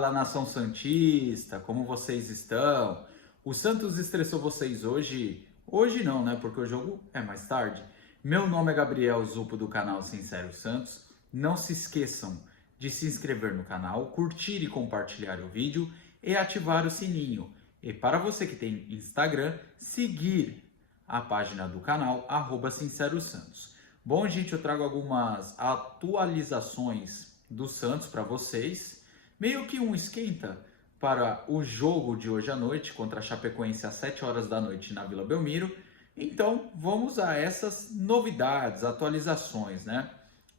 Fala, nação santista, como vocês estão? O Santos estressou vocês hoje? Hoje não, né? Porque o jogo é mais tarde. Meu nome é Gabriel Zupo do canal Sincero Santos. Não se esqueçam de se inscrever no canal, curtir e compartilhar o vídeo e ativar o sininho. E para você que tem Instagram, seguir a página do canal @SinceroSantos. Bom, gente, eu trago algumas atualizações do Santos para vocês, meio que um esquenta para o jogo de hoje à noite contra a Chapecoense às 7 horas da noite na Vila Belmiro. Então, vamos a essas novidades, atualizações, né?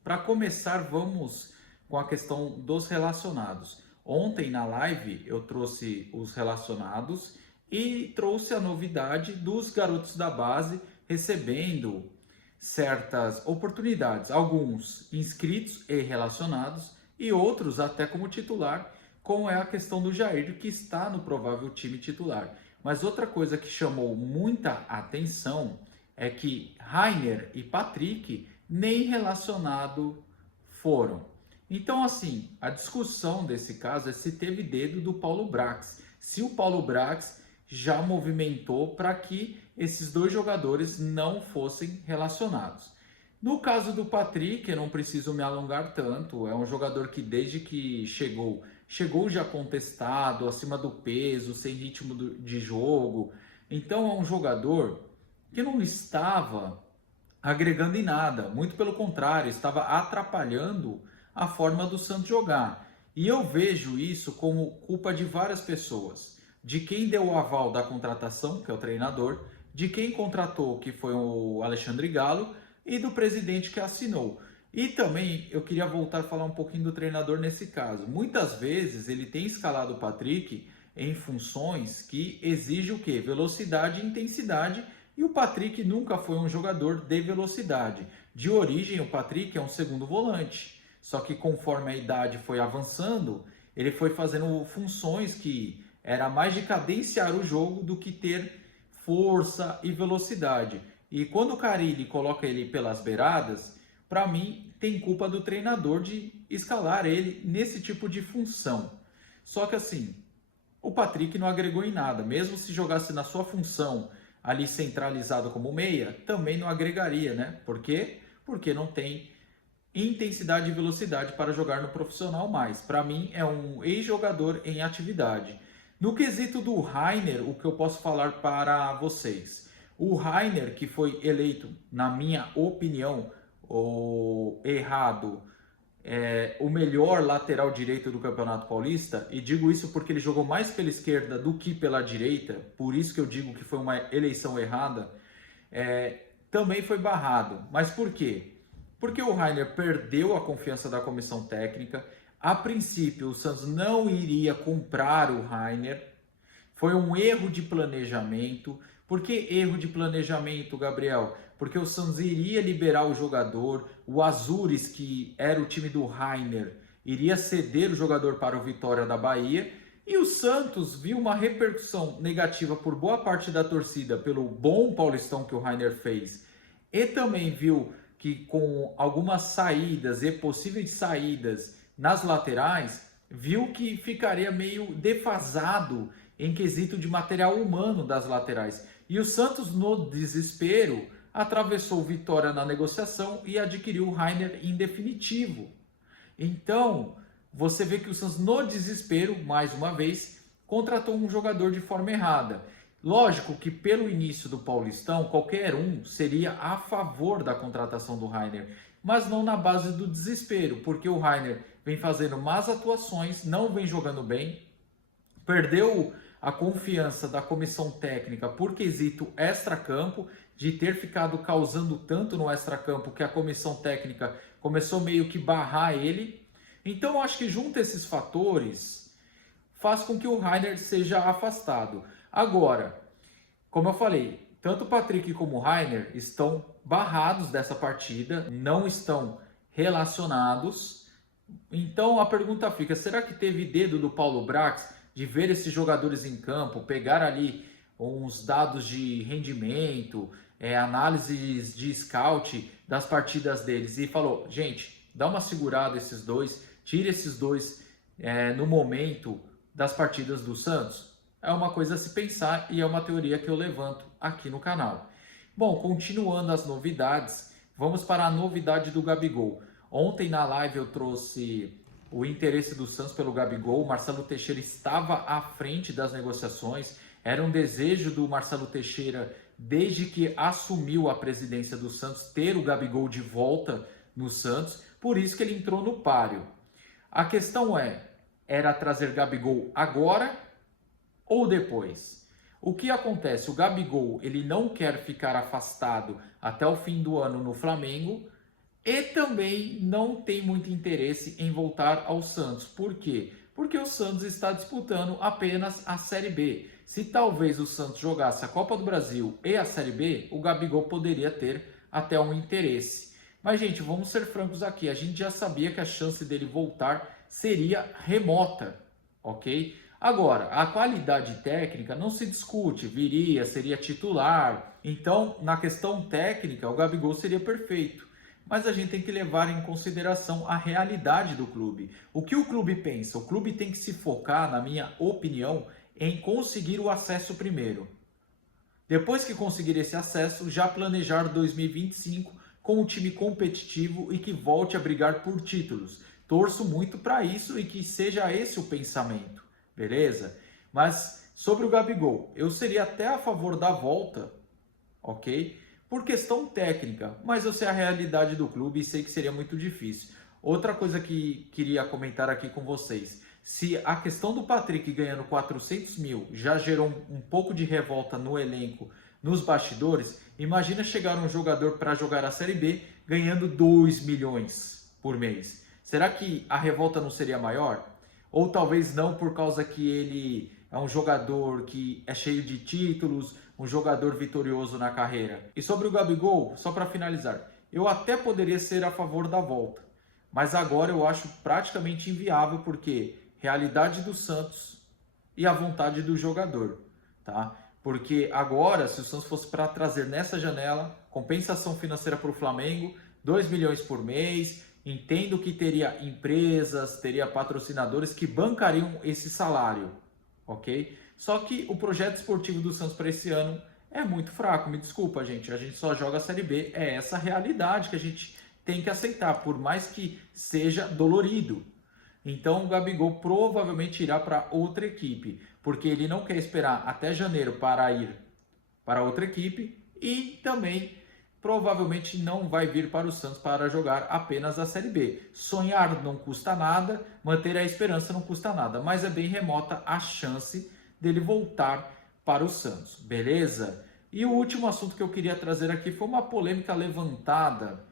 Para começar, vamos com a questão dos relacionados. Ontem na live eu trouxe os relacionados e trouxe a novidade dos garotos da base recebendo certas oportunidades, alguns inscritos e relacionados e outros até como titular, como é a questão do Jair, que está no provável time titular. Mas outra coisa que chamou muita atenção é que Rainer e Patrick nem relacionado foram. Então, assim, a discussão desse caso é se teve dedo do Paulo Brax, se o Paulo Brax já movimentou para que esses dois jogadores não fossem relacionados. No caso do Patrick, eu não preciso me alongar tanto, é um jogador que desde que chegou já contestado, acima do peso, sem ritmo de jogo. Então é um jogador que não estava agregando em nada, muito pelo contrário, estava atrapalhando a forma do Santos jogar. E eu vejo isso como culpa de várias pessoas. De quem deu o aval da contratação, que é o treinador, de quem contratou, que foi o Alexandre Galo, e do presidente que assinou. E também eu queria voltar a falar um pouquinho do treinador nesse caso. Muitas vezes ele tem escalado o Patrick em funções que exigem o quê? Velocidade e intensidade, e o Patrick nunca foi um jogador de velocidade. De origem, o Patrick é um segundo volante. Só que conforme a idade foi avançando, ele foi fazendo funções que era mais de cadenciar o jogo do que ter força e velocidade. E quando o Carille coloca ele pelas beiradas, para mim tem culpa do treinador de escalar ele nesse tipo de função. Só que assim, o Patrick não agregou em nada. Mesmo se jogasse na sua função ali centralizado como meia, também não agregaria, né? Por quê? Porque não tem intensidade e velocidade para jogar no profissional mais. Para mim é um ex-jogador em atividade. No quesito do Rainer, o que eu posso falar para vocês? O Rainer, que foi eleito, na minha opinião, o melhor lateral direito do Campeonato Paulista, e digo isso porque ele jogou mais pela esquerda do que pela direita, por isso que eu digo que foi uma eleição errada, também foi barrado. Mas por quê? Porque o Rainer perdeu a confiança da comissão técnica. A princípio, o Santos não iria comprar o Rainer. Foi um erro de planejamento. Por que erro de planejamento, Gabriel? Porque o Santos iria liberar o jogador, o Azures, que era o time do Rainer, iria ceder o jogador para o Vitória da Bahia, e o Santos viu uma repercussão negativa por boa parte da torcida pelo bom Paulistão que o Rainer fez, e também viu que com algumas saídas e possíveis saídas nas laterais, viu que ficaria meio defasado em quesito de material humano das laterais. E o Santos, no desespero, atravessou o Vitória na negociação e adquiriu o Rainer em definitivo. Então, você vê que o Santos, no desespero, mais uma vez, contratou um jogador de forma errada. Lógico que pelo início do Paulistão, qualquer um seria a favor da contratação do Rainer, mas não na base do desespero, porque o Rainer vem fazendo más atuações, não vem jogando bem, perdeu a confiança da comissão técnica por quesito extracampo, de ter ficado causando tanto no extracampo que a comissão técnica começou meio que barrar ele. Então eu acho que junto a esses fatores faz com que o Rainer seja afastado. Agora, como eu falei, tanto o Patrick como o Rainer estão barrados dessa partida, não estão relacionados. Então a pergunta fica, será que teve dedo do Paulo Brax de ver esses jogadores em campo, pegar ali uns dados de rendimento, análises de scout das partidas deles e falou, gente, dá uma segurada esses dois, tira esses dois no momento das partidas do Santos? É uma coisa a se pensar e é uma teoria que eu levanto aqui no canal. Bom, continuando as novidades, vamos para a novidade do Gabigol. Ontem na live eu trouxe o interesse do Santos pelo Gabigol. O Marcelo Teixeira estava à frente das negociações. Era um desejo do Marcelo Teixeira, desde que assumiu a presidência do Santos, ter o Gabigol de volta no Santos. Por isso que ele entrou no páreo. A questão era trazer Gabigol agora ou depois? O que acontece? O Gabigol, ele não quer ficar afastado até o fim do ano no Flamengo e também não tem muito interesse em voltar ao Santos. Por quê? Porque o Santos está disputando apenas a Série B. Se talvez o Santos jogasse a Copa do Brasil e a Série B, o Gabigol poderia ter até um interesse. Mas, gente, vamos ser francos aqui. A gente já sabia que a chance dele voltar seria remota, ok? Agora, a qualidade técnica não se discute, seria titular. Então, na questão técnica, o Gabigol seria perfeito. Mas a gente tem que levar em consideração a realidade do clube. O que o clube pensa? O clube tem que se focar, na minha opinião, em conseguir o acesso primeiro. Depois que conseguir esse acesso, já planejar 2025 com um time competitivo e que volte a brigar por títulos. Torço muito para isso e que seja esse o pensamento, beleza? Mas sobre o Gabigol, eu seria até a favor da volta, ok? Por questão técnica, mas eu sei a realidade do clube e sei que seria muito difícil. Outra coisa que queria comentar aqui com vocês, se a questão do Patrick ganhando 400 mil já gerou um pouco de revolta no elenco, nos bastidores, imagina chegar um jogador para jogar a Série B ganhando 2 milhões por mês. Será que a revolta não seria maior? Ou talvez não, por causa que ele é um jogador que é cheio de títulos, um jogador vitorioso na carreira. E sobre o Gabigol, só para finalizar, eu até poderia ser a favor da volta, mas agora eu acho praticamente inviável, porque realidade do Santos e a vontade do jogador, tá? Porque agora, se o Santos fosse para trazer nessa janela, compensação financeira para o Flamengo, 2 milhões por mês, entendo que teria empresas, teria patrocinadores que bancariam esse salário, ok? Só que o projeto esportivo do Santos para esse ano é muito fraco, me desculpa, gente, a gente só joga a Série B, é essa a realidade que a gente tem que aceitar, por mais que seja dolorido. Então o Gabigol provavelmente irá para outra equipe, porque ele não quer esperar até janeiro para ir para outra equipe e também provavelmente não vai vir para o Santos para jogar apenas a Série B. Sonhar não custa nada, manter a esperança não custa nada, mas é bem remota a chance dele voltar para o Santos, beleza? E o último assunto que eu queria trazer aqui foi uma polêmica levantada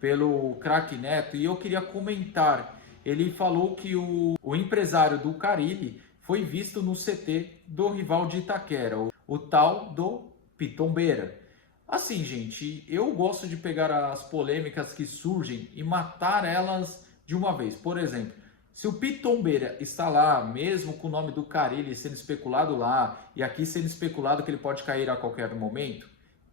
pelo Craque Neto e eu queria comentar. Ele falou que o empresário do Carille foi visto no CT do rival de Itaquera, o tal do Pitombeira. Assim, gente, eu gosto de pegar as polêmicas que surgem e matar elas de uma vez. Por exemplo, se o Pitombeira está lá, mesmo com o nome do Carille sendo especulado lá, e aqui sendo especulado que ele pode cair a qualquer momento,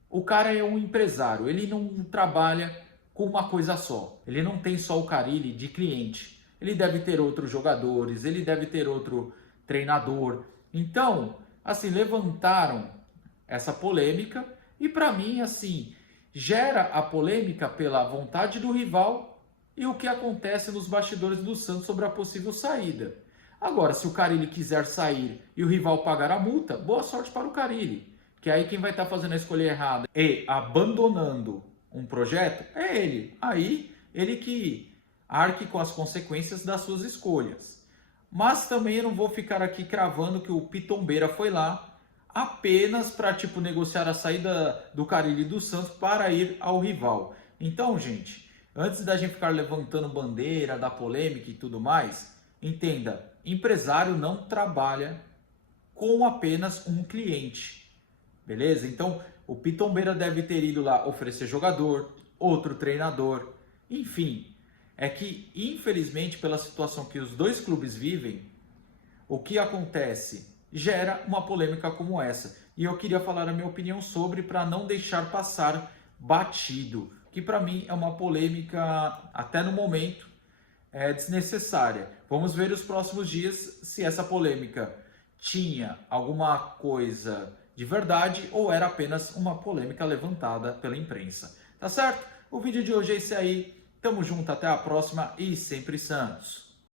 o cara é um empresário, ele não trabalha com uma coisa só. Ele não tem só o Carille de cliente. Ele deve ter outros jogadores, ele deve ter outro treinador. Então, assim, levantaram essa polêmica e para mim, assim, gera a polêmica pela vontade do rival e o que acontece nos bastidores do Santos sobre a possível saída. Agora, se o Carille quiser sair e o rival pagar a multa, boa sorte para o Carille. Que aí quem vai estar fazendo a escolha errada e abandonando um projeto é ele. Aí, ele que arque com as consequências das suas escolhas. Mas também eu não vou ficar aqui cravando que o Pitombeira foi lá apenas para negociar a saída do Carille do Santos para ir ao rival. Então, gente, antes da gente ficar levantando bandeira da polêmica e tudo mais, entenda, empresário não trabalha com apenas um cliente, beleza? Então, o Pitombeira deve ter ido lá oferecer jogador, outro treinador, enfim. É que, infelizmente, pela situação que os dois clubes vivem, o que acontece gera uma polêmica como essa. E eu queria falar a minha opinião sobre, para não deixar passar batido, que para mim é uma polêmica, até no momento, desnecessária. Vamos ver os próximos dias se essa polêmica tinha alguma coisa de verdade ou era apenas uma polêmica levantada pela imprensa. Tá certo? O vídeo de hoje é esse aí. Tamo junto, até a próxima e sempre Santos!